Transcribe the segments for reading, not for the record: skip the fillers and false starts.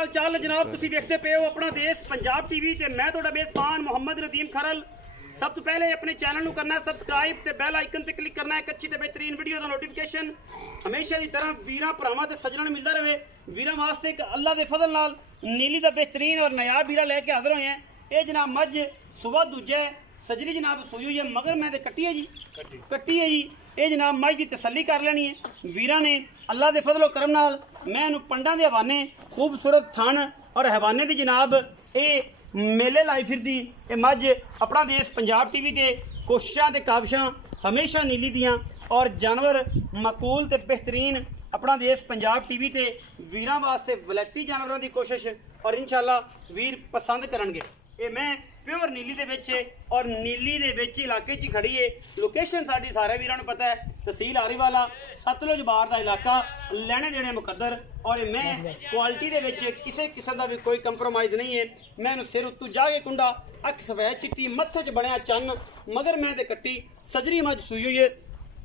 हाल चाल जनाब, तुसीं देखते पे हो अपना देश पंजाब टीवी ते मैं तुहाडा मेज़बान मोहम्मद नदीम खरल। सब तो पहले अपने चैनल को करना है सबसक्राइब ते बेल आइकन ते क्लिक करना है। एक अच्छी ते बेहतरीन वीडियो का नोटिफिकेशन हमेशा की तरह वीरां भरावां ते सज्जणां नूं मिलदा रहे। वीरां वास्ते एक अल्लाह दे फजल नाल नीली दा बेहतरीन और नायाब वीरा लैके हाजिर होए हैं। ये जनाब मझ सुबह दूजा सजरी जनाब सूई हुई है, मगर मैं कट्टी है जी, कट्टी है जी। ये जनाब मझ की तसल्ली कर लेनी है वीरा ने अल्लाह के फजलो करम नाल। मैं पंडा के हवाने खूबसूरत थन और हवाने की जनाब ये मेले लाई फिरदी ये मझ अपना देश पंजाब टीवी के कोशिशां ते काविशां हमेशा नीली दियां और जानवर मकूल ते बेहतरीन अपना देश पंजाब टीवी ते वीरां वास्ते वलैती जानवरों की कोशिश और इंशाल्लाह वीर पसंद करनगे। ये मैं प्योर नीली दे विच और नीली दे विच इलाके च खड़ी है। लोकेशन साडी सारे वीरां नूं पता है, तहसील आरीवाला सतलुज बार दा इलाका, लेने देने मुकद्दर। और मैं क्वालिटी दे विच किसी किस्म का भी कोई कंप्रोमाइज़ नहीं है। मैं सिर उत्तू जागे कुंडा, अख सफेद चिट्टी, मत्थे च बनया चन्न, मगर मैं ते कट्टी सजरी मझ सूई हुई है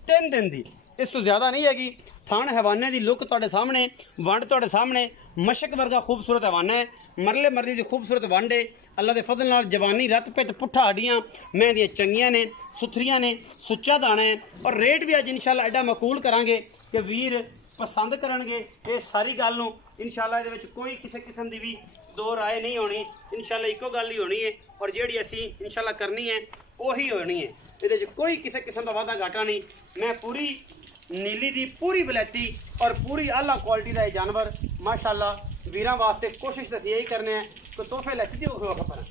3 दिन दी, इस तो ज़्यादा नहीं हैगी। थान हवाने की लुक तुहाडे सामने, वंड तुहाडे सामने, मशक वर्गा खूबसूरत हवाना है, मरले मरली की खूबसूरत वंड है। अल्लाह के फजल नाल जवानी रत पित पुट्ठा हड्डियां मैं दियां चंगियां ने, सुथरियां ने, सुच्चा दाना है। और रेट भी अज इंशाल्लाह एडा मकूल करांगे कि वीर पसंद करनगे। ये सारी गल नूं इंशाल्लाह इहदे विच कोई किसी किस्म की भी दो राय नहीं होनी, इंशाल्लाह इक्को गल ही होनी है। और जिहड़ी असीं इंशाल्लाह करनी है उही होनी है, इहदे विच कोई किसी किस्म का वादा घाटा नहीं। मैं पूरी नीली दी पूरी वलैती और पूरी आला क्वालिटी का जानवर माशाल्लाह वीरां वास्ते कोशिश तो यही करने हैं कि तोहफे लैती दी खबर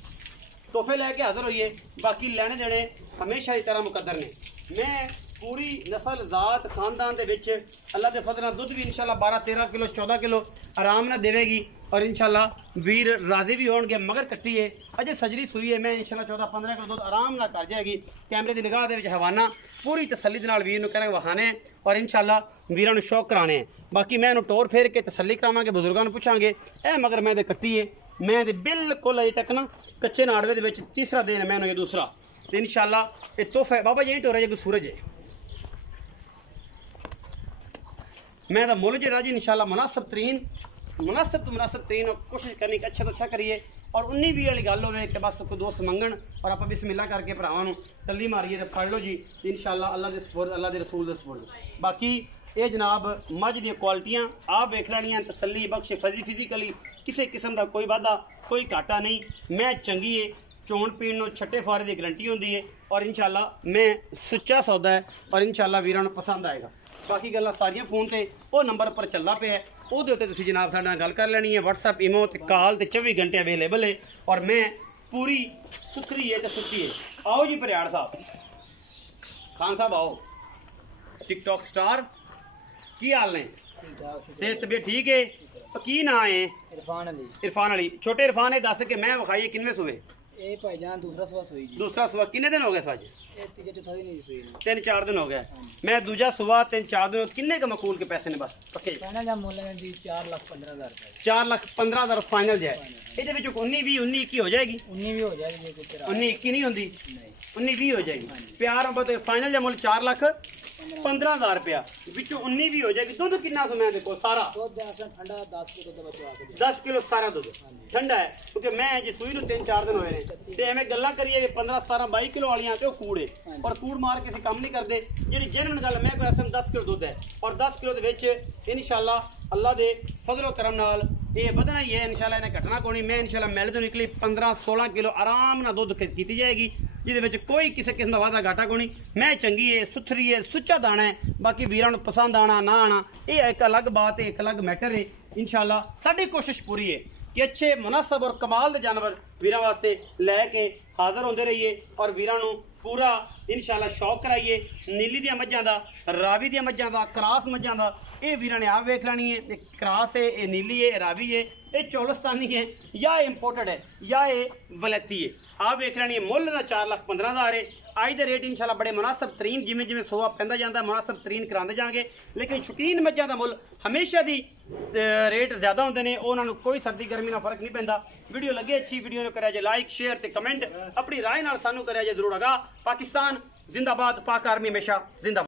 तोहफे लैके हाजिर होइए। बाकी लेने देने हमेशा की तरह मुकद्दर ने। मैं पूरी नस्ल जात खानदान दे विच अल्लाह के फजल नाल दुध भी इंशाल्लाह 12-13 किलो 14 किलो आराम नाल देवेगी और इंशाल्लाह वीर राजी भी होंगे। मगर कट्टी है अजे सजरी सूई है, मैं इंशाल्लाह 14-15 किलो दुध आराम नाल कर जाएगी। कैमरे की निगाह दे विच हवाना पूरी तसल्ली दे नाल वीर नूं कहना वहाने और इंशाल्लाह वीरां नूं शौक कराने हैं। बाकी मैं टोर फेर के तसल्ली करावांगे, बुजुर्गों नूं पुछांगे। ए मगर मैं कट्टी है, मैं बिल्कुल अजे तक ना कच्चे नाड़वे दे विच तीसरा दिन है मैनूं ये दूसरा तो इंशाल्लाह ये तोहफा बाबा यही टोरा जो सूरज है। मैं तो मुल जो जी इंशाल्लाह मुनासिब तरीन कोशिश करनी कि अच्छा तो अच्छा करिए। और 19-20 वाली गल होवे कि बस कोई दोस्त मंगन और आप बिस्मिल्लाह करके भरावां टल्ली मारिए तो फड़ लो जी इंशाल्लाह अल्लाह के सपुर्द, अल्लाह के रसूल के सपुर्द। बाकी ये जनाब मझ दी क्वालिटियां आप वेख लैनियां, तसल्ली बख्श फिजिकली किसी किस्म का कोई वादा कोई घाटा नहीं। मैं चंगी है, चोण पीण नूं छट्टे फारे की गारंटी होंदी है और इंशाल्लाह मैं सुच्चा सौदा है और इंशाल्लाह वीरां नूं पसंद आएगा। बाकी गल्लां सारियां फोन ते वो नंबर पर चलदा पे है, ਉਹਦੇ ਉੱਤੇ ਤੁਸੀਂ जनाब साडे नाल गल कर लेनी है। WhatsApp इमो ते कॉल ते 24 घंटे अवेलेबल है और मैं पूरी सुथरी है तो सुच्ची है। आओ जी परियाड़ साहब, खान साहब आओ, टिकटॉक स्टार की हाल ने, सेहत तबीयत ठीक है? की ना है? इरफान अली। छोटे इरफान है, दस के मैं विखाई किनवे सूबे? दूसरा सुबह किन्ने दिन हो गए? 3-4 दिन हो गए। मैं दूजा सुबह 3-4 दिन। किन्ने का मकूल के पैसे ने बस पक्के? 4,15,000 फाइनल जाए। ये 19-20 हो जाएगी? 19-21 नहीं होती, 19-20 हो जाएगी। प्यार फाइनल जा मुल 4,15,000 रुपया, 19-20 हो जाएगी। दुध कितना मैं देखो सारा 10 किलो सारा दुध ठंडा है क्योंकि मैं जी सूई नूं 3-4 दिन होए ने ते एवें गल्लां करिए कि 15-17-22 किलो वालियां ते कूड़ है और कूड़ मार के काम नहीं करते। जी जेनवन गल मैं कोई असम 10 किलो दुध है और 10 किलो दे विच इंशाल्लाह अल्लाह दे फजलो करम नाल ये बधना ही है। इंशाल्लाह इन्हें घटना कोनी। मैं इंशाल्लाह मेले तो निकली 15-16 किलो आराम नाल दुध की जाएगी, जिहदे कोई किसी किस्म का वादा घाटा कोनी। मैं चंगी है, सुथरी है, सुच्चा दाना है। बाकी वीरां नूं पसंद आना ना आना ये एक अलग बात है, एक अलग मैटर है। इंशाल्लाह साडी कोशिश पूरी है कि अच्छे मुनासब और कमाल के जानवर वीरां वास्ते लैके हाज़र होंदे रहिए और वीरां नूं पूरा इंशाल्लाह शौक कराइए। नीली दियां मझां दा, रावी दियां मझां दा, क्रास मझां दा ये वीरां ने आप वेख लैनी है। ये क्रास है, ये नीली है, रावी है, ये चौलस्तानी है या इंपोर्टेड है या ये वलैती है। आप वेख लैनी है। मुल का 4,15,000 है। अज के रेट इंशाल्लाह बड़े मुनासिब तरीन जिमें जिमें सोआ पैंदा जाता मुनासिब तरीन कराते जाएंगे। लेकिन शौकीन मझां का मुल हमेशा दी रेट ज़्यादा होंदे ने, उन्होंने कोई सर्दी गर्मी का फर्क नहीं पैंदा। वीडियो लगे अच्छी वीडियो ने करा जे लाइक शेयर ते कमेंट, अपनी राय नाल सानू करा जे जरूर आगा। पाकिस्तान जिंदाबाद, पाक आर्मी हमेशा जिंदाबाद।